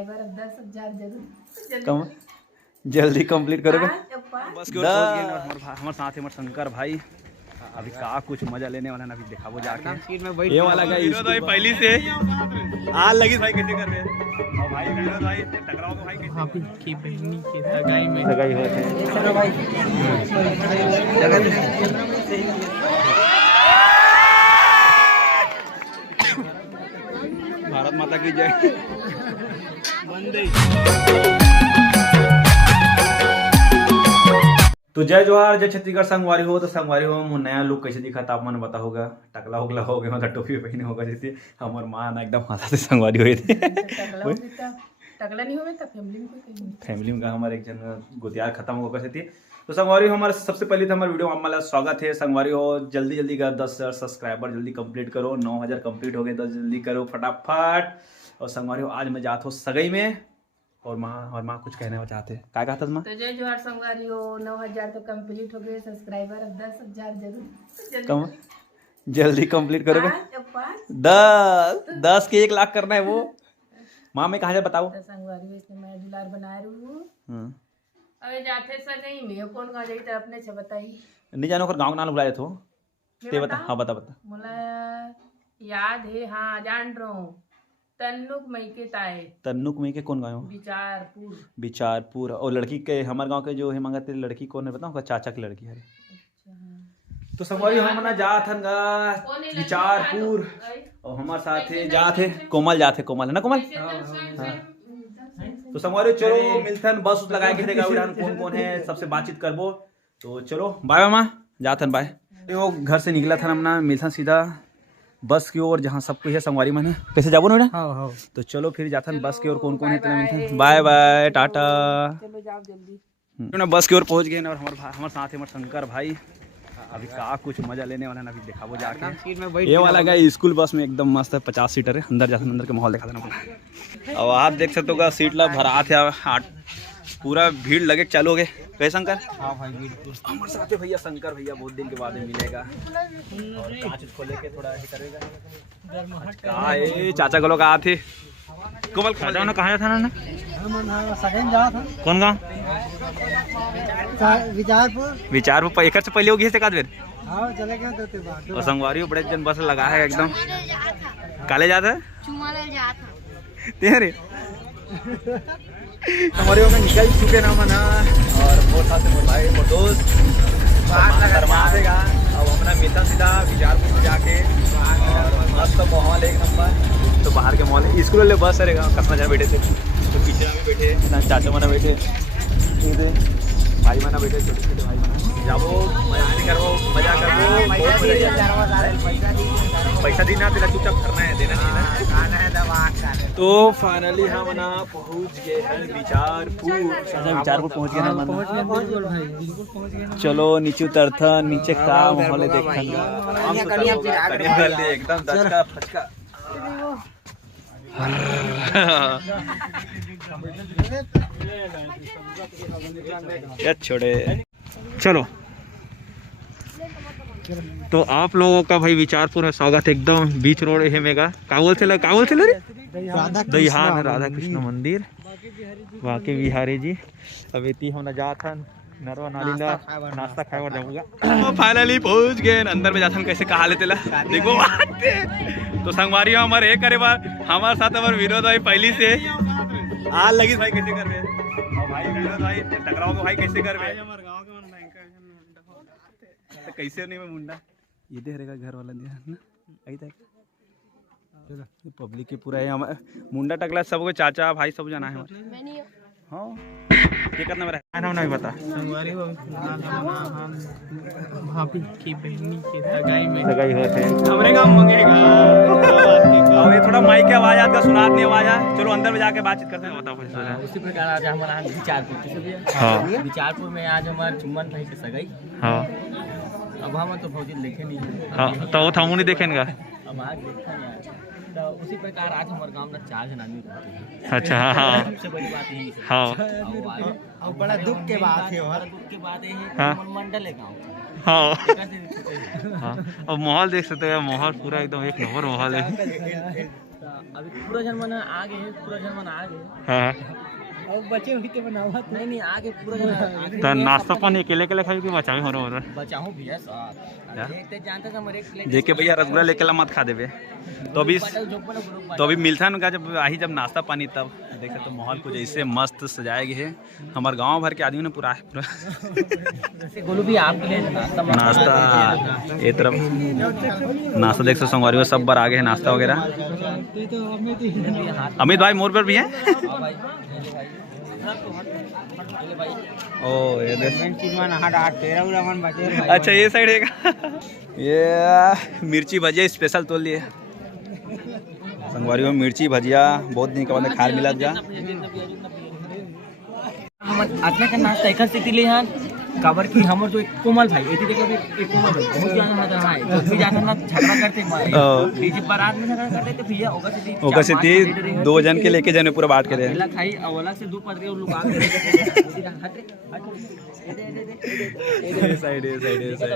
Subscriber 10,000 जरूर कम जल्दी complete करोगे। बस हमारे साथ है शंकर भाई। अभी का कुछ मजा लेने वाला ना, अभी देखा वो जाके ये वाला भाई पहली से आग लगी भाई कैसे कर रहे हैं भाई विनोद भाई टकराओ भाई कैसे की बहनी के सगाई में सगाई होते हैं। चलो भाई भारत माता की जय। वंदे। तो जय जोहार जय छत्तीसगढ़ संगवारी हो। तो संगवारी हो नया लुक कैसे दिखा था आप मन बता होगा। टकला उगला हो गया मतलब टोपी पहने होगा जैसे हमारे माँ ना एकदम माथा से संगवारी हुए थे। टकला नहीं होगा फैमिली में हमारे एक जन गोतियार खत्म हो गए थे। तो संगवारी हो हमारे सबसे पहले तो हमारे वीडियो में हमारा स्वागत है। संगवारी हो जल्दी जल्दी का 10,000 सब्सक्राइबर जल्दी कंप्लीट करो। 9,000 कंप्लीट हो गए, 10 जल्दी करो फटाफट। और संगवारी हो आज मैं जाता हूँ सगाई में और माँ कुछ कहने चाहते हैं। क्या कहता माँ? तो जय जोहार संगवारी हो 9,000 तो कंप्लीट हो गए, सब्सक्राइबर 10,000 जरूर कम जल्दी कंप्लीट करोगे। 10 के 1 लाख करना है वो। माँ मैं कहाँ जा बताओ। तो संगवारी इसने मैं दुलार बना रही हूँ। अबे जाते सगाई में कौन गाँव जाई तो अपने से बताई नहीं जानो गाँव नाम बुलाए तो ते बता। हाँ बता मोला याद है। हाँ जान रहा हूँ। तन्नुक मैके ताए। तन्नुक मैके कौन गाँव? बिचारपुर। और लड़की के हमारे गांव के जो है मंगत लड़की कौन है बताओ? चाचा की लड़की है। तो संगवारी हम ना जात हन बिचारपुर और हमारे साथ जात है कोमल। जात है कोमल है ना कोमल। तो संगवारी चलो मिलते हैं बस लगाए के देखा कौन कौन है सबसे बातचीत करबो। तो चलो बाय मामा जात हन बाय। तो घर से निकला था हमना मिलता सीधा बस की ओर जहाँ सब कुछ है। संगवारी मन कैसे जाबो ना। हाँ। तो चलो फिर जाता बस की ओर कौन कौन है। Bye bye tata. चलो जाओ जल्दी। ना बस की ओर पहुंच गए और हमारे साथ है हमारे शंकर भाई। अभी का कुछ मजा लेने वाला ना, अभी देखा वो जाके ये वाला स्कूल बस में एकदम मस्त है। 50 सीटर है। अंदर जाते अंदर के माहौल दिखा देना अपना। अब आप देख सकते हो सीट ला भरा थे पूरा भीड़ लगे चालू हो गए। कैसे शंकर? हाँ भाई हमारे साथ भैया शंकर भैया बहुत दिन के बाद मिलेगा और कांच खोले के थोड़ा ही करेगा। चाचा को लोग आते कोमल खा जाओ ना। कहाँ जाता ना कौन गाँव? विचारपुर एक से पहले होगी एक बेर। और संगवारी बड़े जन बस लगा है एकदम। काले जाता है तेरे हमारे में निकल चुके ना मना और बहुत साथ भाई वो दोस्त शर्माएगा। अब हमारा मिलता सीधा बिचारपुर में जाके और मस्त माहौल एक नंबर। तो बाहर के माहौल स्कूल वाले बस रहेगा कसना जन बैठे थे। तो पीछे में बैठे चाचा मना बैठे भाई मना बैठे छोटे छोटे भाई मना जाबो मस्ती करबो मजा करबो। पैसा देना तेरा चुपचाप करना है देना नहीं। तो फाइनली हम ना पहुंच गए हैं बिचारपुर पहुंच गए ना। चलो नीचे उतरता नीचे का माहौल देखा एकदम दचका फचका। छोड़े चलो। तो आप लोगों का भाई विचारपुर में स्वागत एकदम बीच रोड है मेगा। कावल से दहिहान राधा कृष्ण मंदिर वाके बिहारी जी। अब इतनी हम जा था नरवा नाली नाश्ता खाए और जाऊंगा। फाइनली पहुंच गए अंदर में जाता कैसे कहा लेते देखो। तो संगवारी हमारे एक करे बार हमारे साथ हमारे विनोद भाई पहली से आग लगी भाई कैसे कर रहे भाई विनोद भाई टकराओ भाई कैसे कर रहे कैसे नहीं मैं मुंडा ये दे रहेगा घर वाला ना आई था पब्लिक के पूरा है मुंडा टकला सबको चाचा भाई सब जाना है। हाँ ये कितना मेरा नाम नहीं बता। संगवारी हो भाभी की बहनी के सगाई होते हैं हमरे गांव मंगेगा। अब ये थोड़ा माइक की आवाज आता सुनात नहीं आवाज है। चलो अंदर में जाके बातचीत करते हैं। बताओ उसी प्रकार आज हमारा बिचारपुर में आज हमारे चुम्बन भाई की सगाई। हाँ अब हम तो भौजी देखे नहीं है। हाँ तो वो थमू नहीं देखेंगे। अब आज देखा नहीं। तो उसी प्रकार आज हमारे गांव में 4 जन आदमी रहते हैं। अच्छा हाँ सबसे बड़ी बात यही है। हाँ और बड़ा दुख के बात है और दुख के बात ये है हाँ मंडल है गांव। हाँ हाँ अब माहौल देख सकते हो। माहौल पूरा एकदम एक नंबर माहौल है। अभी पूरा जन्मना आ गए, पूरा जन्मना आ गए हाँ और बचे हुए के बनावा नहीं आगे पूरा जन्मना तो नाश्ता पानी अकेले अकेले खाई कि बचाई हो रहा बचाऊं भैया साहब देखते जानते हैं हमारे एक देख के भैया रसगुल्ला लेके मत खा देवे तो अभी मिलता है ना जब आही जब नाश्ता पानी तब देख सकते माहौल कुछ ऐसे मस्त सजाया गया है। हमारे गांव भर के आदमी ने पूरा गोलू भी आपके लिए नाश्ता ये तरफ नाश्ता देख सकते संगवारी सब बार आगे है नाश्ता वगैरह। अमित भाई मोर पर भी है। ओ ये अच्छा ये साइड है ये मिर्ची भजिया स्पेशल तोल लिए संगवारी में मिर्ची भजिया बहुत दिन के बाद खाल मिला जा अपने का नाश्ता एक स्थिति ले यहाँ काबर की हमर जो एक कोमल भाई एती देखे एक कोमल भाई बहुत ज्यादा मजा है तो भी जाकर ना झगड़ा करते बीच बारात में झगड़ा करते तो भैया ओका सिटी दो जन के लेके जाने पूरा बांट के दे पहला खाई अवला से दो पद के लोग आ गए साइड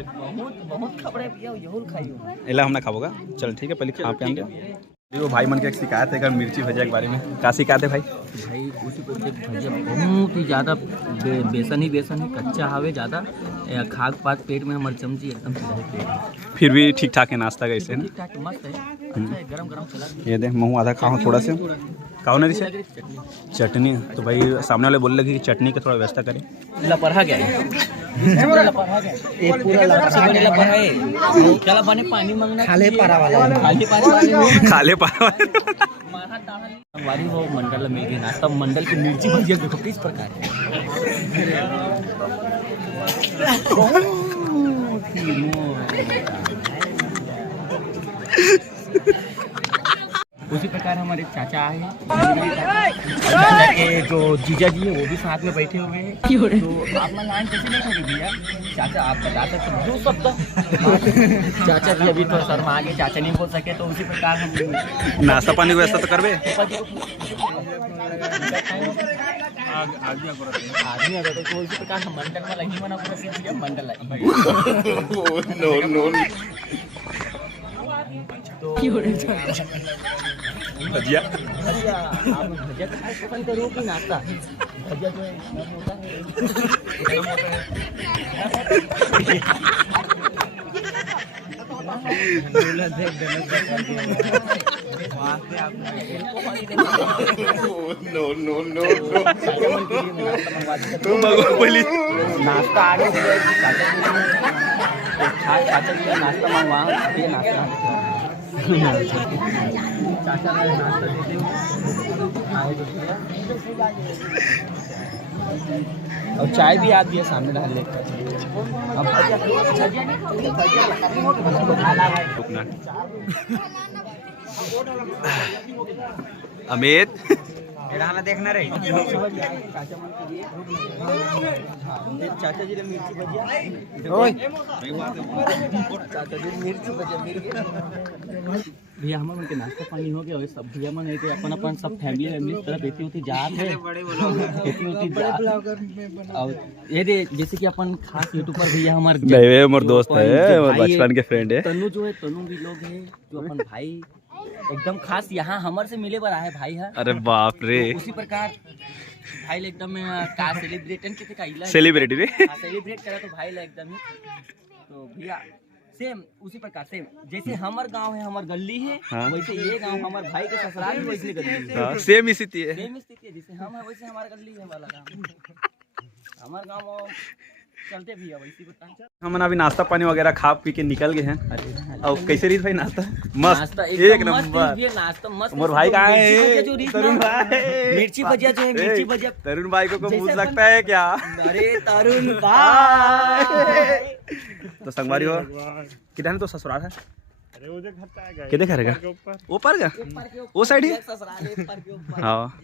बहुत बहुत खबरें भैया जरूर खाइयो एला हमने खाओगा चल ठीक है पहले खा पे आएंगे। वो भाई मन के एक शिकायत है मिर्ची भजिया के बारे में क्या शिकायत है भाई उसी भजिया बहुत ही ज़्यादा बेसन ही कच्चा हवे ज़्यादा खाग पाक पेट में हमारे चमची एकदम फिर भी ठीक ठाक है नाश्ता का ऐसे ठीक ठाक मस्त है अच्छा है गरम गरम ये देख महू आधा खाऊँ थोड़ा से खाओ ना रिसे चटनी तो भाई सामने वाले बोल रहे कि चटनी का थोड़ा व्यवस्था करें लपरहा गया ये पूरा लपरहा है चला बने पानी मांगना खाले पारा वाला खाले पारा हमारी वो मंडल मिल गई नाश्ता मंडल की मिर्ची भजिया देखो किस प्रकार उसी प्रकार हमारे चाचा आए चाचा के जो जीजा जी है वो भी साथ में बैठे हुए हैं तो आप लाइन कैसे नहीं खड़ी भैया चाचा आप बता सकते दो शब्द चाचा जी अभी थोड़ा शर्मा आगे चाचा नहीं बोल सके तो उसी प्रकार हम नाश्ता पानी की व्यवस्था तो करबे आदमी अगर तो उसी प्रकार हम मंडल में लगी बना पूरा भैया मंडल भजिया आप भजिया पसंद करो कि नाश्ता भजिया जो नाश्ता आगे नाश्ता मंगवा ये नाश्ता और चाय भी आती है सामने डाल लेकर अमित देखना रही चाचा जी ने मिर्ची भजिया चाचा जी मिर्ची भजिया भैया हमारे मन के नाश्ता पानी हो गया सब भैया मन है कि अपन सब फैमिली तरफ एती होती जात है एती होती और ये दे जैसे कि अपन खास यूट्यूब पर भैया हमारे दोस्त है और बचपन के फ्रेंड है तनु जो है तनु भी लोग है जो अपन भाई एकदम खास यहाँ हमारे से मिले पर आए भाई है अरे बाप रे तो उसी प्रकार भाई एकदम का सेलिब्रिटी रे सेलिब्रेट करा तो भाई एकदम ही तो भैया सेम उसी प्रकार सेम जैसे हमार गांव है हमार गली है हाँ? वैसे ये गांव हमार भाई के ससुराल भी वैसे गली है हाँ, सेम स्थिति है जैसे हम है वैसे हमारा गली है वाला गांव हमार गांव चलते भी है वैसे बता हम अभी नाश्ता पानी वगैरह खा पी के निकल गए हैं और कैसे रही भाई नाश्ता मस्त एक नंबर नाश्ता मस्त मोर भाई कहाँ है तरुण भाई मिर्ची भजिया जो है मिर्ची भजिया तरुण भाई को पूछ सकता है क्या अरे तरुण भाई तो संगवारी हो किधर तो ससुराल है किधर घर है ऊपर का वो साइड है हाँ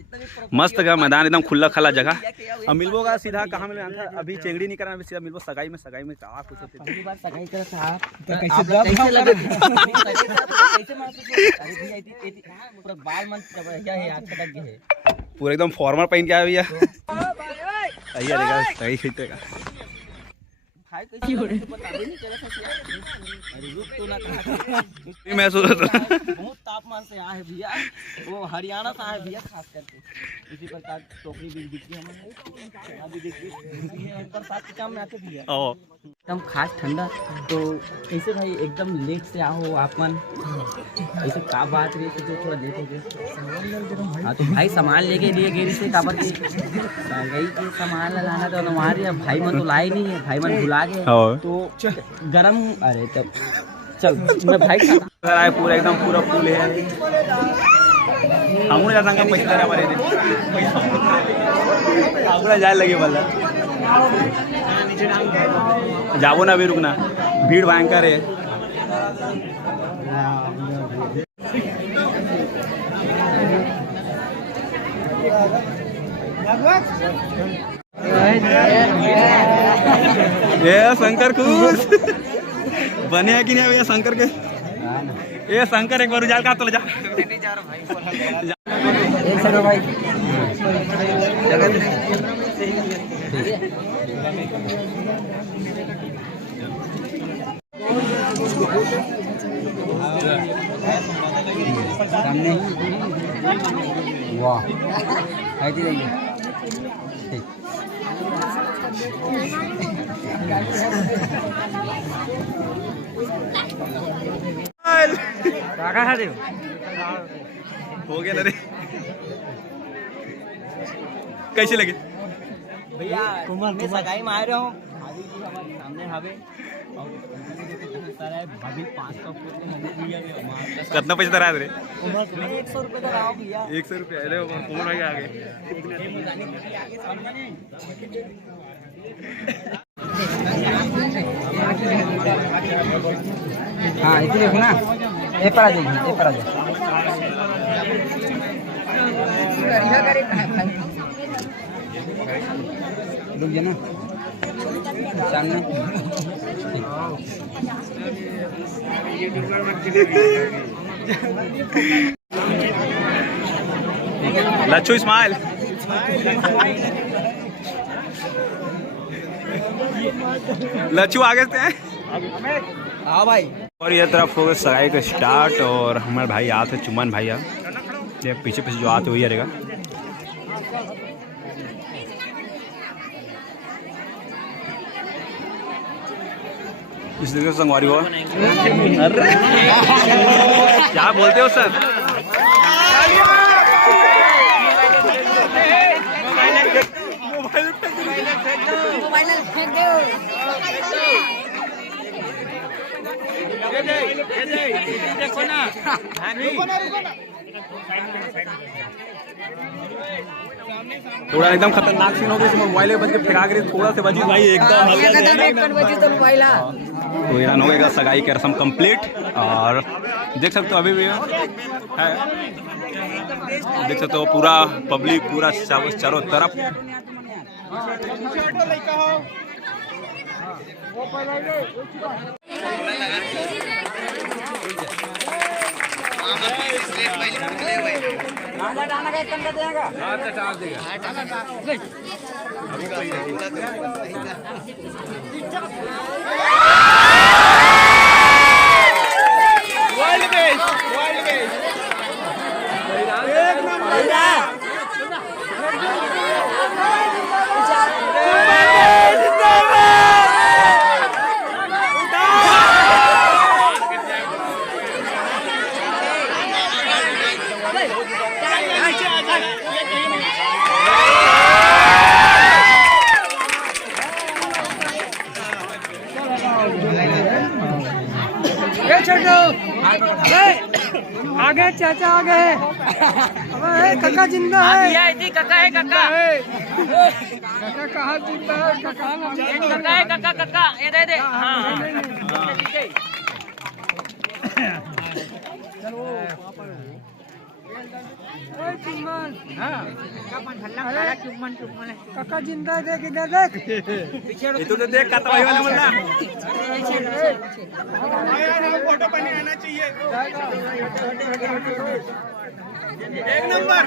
मस्त का मैदान एकदम खुला खला जगह अब मिलबो का सीधा कहाँ मिल अभी चेंगड़ी नहीं करना सीधा मिलबो सगाई में क्या कुछ होते सगाई कर साहब कैसे लगे पूरा बाल मन है आज तक है पूरा एकदम फॉर्मल पहन के आया भैया आइए देखा सही खींचेगा भाई कैसे हो रहा है बता नहीं चला था अरे रुक तो ना मैं सोच रहा बहुत ताप तापमान से आए भैया, वो हरियाणा से आए भैया खास करके। इसी प्रकार टोकरी भी दिखती है हमें, अभी देखिए एकदम साथ के काम में आते भैया, एकदम खास ठंडा। तो ऐसे भाई एकदम लेट से आओ आपन, ऐसे का बात रही तो थोड़ा लेट हो गया। हाँ तो भाई सामान लेके लिए गेरी से काबर के गई के सामान लाना तो हमारे भाई मन तो लाए नहीं है, भाई मन भुला गए तो गरम। अरे तब चल मैं भाई पूरा एकदम पूरा फूल है। हमने जा संग पैसा रे मारे आपरा जाए लगे वाला जाबो ना, अभी रुकना, भीड़ भयंकर है। ये शंकर खुश बने है कि नहीं भैया शंकर के? ये शंकर एक बार उजाल का तो ले जा एक सेकंड भाई वाह आई थी हो गया ना रे। कैसे लगे भैया? मैं सगाई में आ रहा हूँ, भाभी जी हमारे सामने हवे और भाभी 500 कितना पैसा रहा रे? 100 रुपये का रहा भैया। 100 रुपया? अरे कौन भाई आ गए? हाँ इसी देखो ना, ये पर आ जाइए, ये पर आ जाइए। रुक जाना सामने। लच्छू स्माइल। लच्छू आगे से हैं। हाँ भाई। और ये तरफ हो गया सगाई का स्टार्ट और हमारे भाई आते चुमन भैया, ये पीछे पीछे जो आते वही रहेगा। इस दिन संगवारी हो क्या बोलते हो सर? देखो ना थोड़ा एकदम खतरनाक सीन हो गया, मोबाइल बज के फिरा के थोड़ा से बजी भाई एकदम तो ईरान हो गया सगाई की रस्म कंप्लीट। और देख सकते हो अभी भी है, देख सकते हो पूरा पब्लिक पूरा चारों तरफ। आगे चाचा आगे, काका जिंदा है। काका है, काका काका कहाँ जिंदा है? काका है, काका काका ये दे दे। हाँ काका जिंदा है, देख इधर देख, तो देख का तो वाला मुन्ना फोटो बनी आना चाहिए। एक नंबर।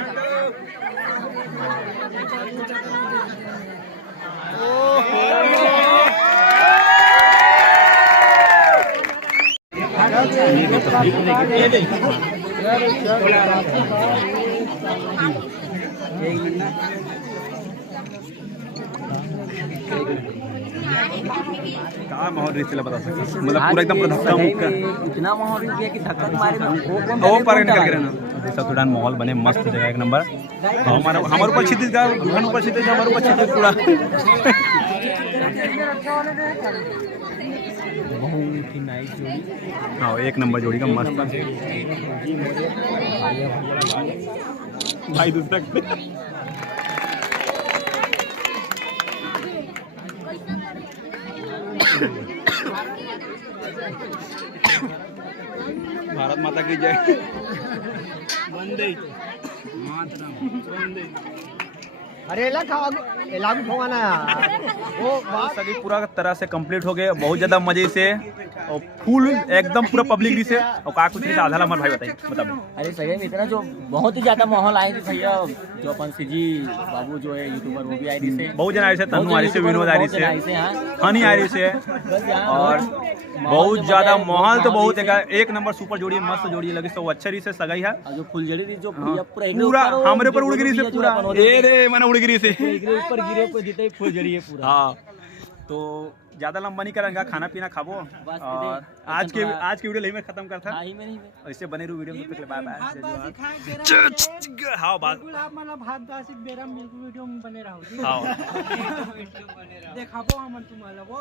क्या माहौल रही चला बता सकते मतलब पूरा एकदम पूरा धक्का मुक्का इतना माहौल हो गया कि धक्का मारे ना वो पर निकल के रहना जैसा थोड़ा माहौल बने मस्त जगह एक नंबर हमारा हमारे ऊपर छत्तीसगढ़ घर ऊपर छत्तीसगढ़ हमारे ऊपर छत्तीसगढ़ पूरा बहुत ही नाइस जोड़ी। हाँ एक नंबर जोड़ी का मस्त भाई दूसरा भारत माता की जय वंदे मातरम वंदे अरे लागू ठोकाना वो सभी पूरा तरह से कंप्लीट हो गए बहुत ज्यादा मजे से और फुल एकदम पूरा पब्लिक से और का कुछ आधा हमारे भाई बताइए बताओ। अरे सही में इतना जो बहुत ही ज्यादा माहौल आए थे भैया जो अपन सिजी बाबू जो है यूट्यूबर वो भी आई रही से बहुत जन आ रही से तनु आ रही से विनोद आ रही से हनी आ रही से और बहुत ज्यादा माहौल तो बहुत एक नंबर सुपर जोड़ी मस्त जोड़ी लगी सब अच्छा रही से सगाई है जो फुलझड़ी थी जो पूरा हमारे पर उड़ गिरी से पूरा रे मैंने उड़ गिरी से ऊपर गिरे ऊपर जीते फुलझड़ी है पूरा। हाँ तो ज्यादा लंबा नहीं करेंगे खाना पीना खाबो और आज के वीडियो यही में खत्म करता ऐसे बने रहो वीडियो में बाय बाय हाँ बात भात दासी बेरा मिल्क वीडियो में बने रहो हाँ देखाबो हमन तुम्हाला वो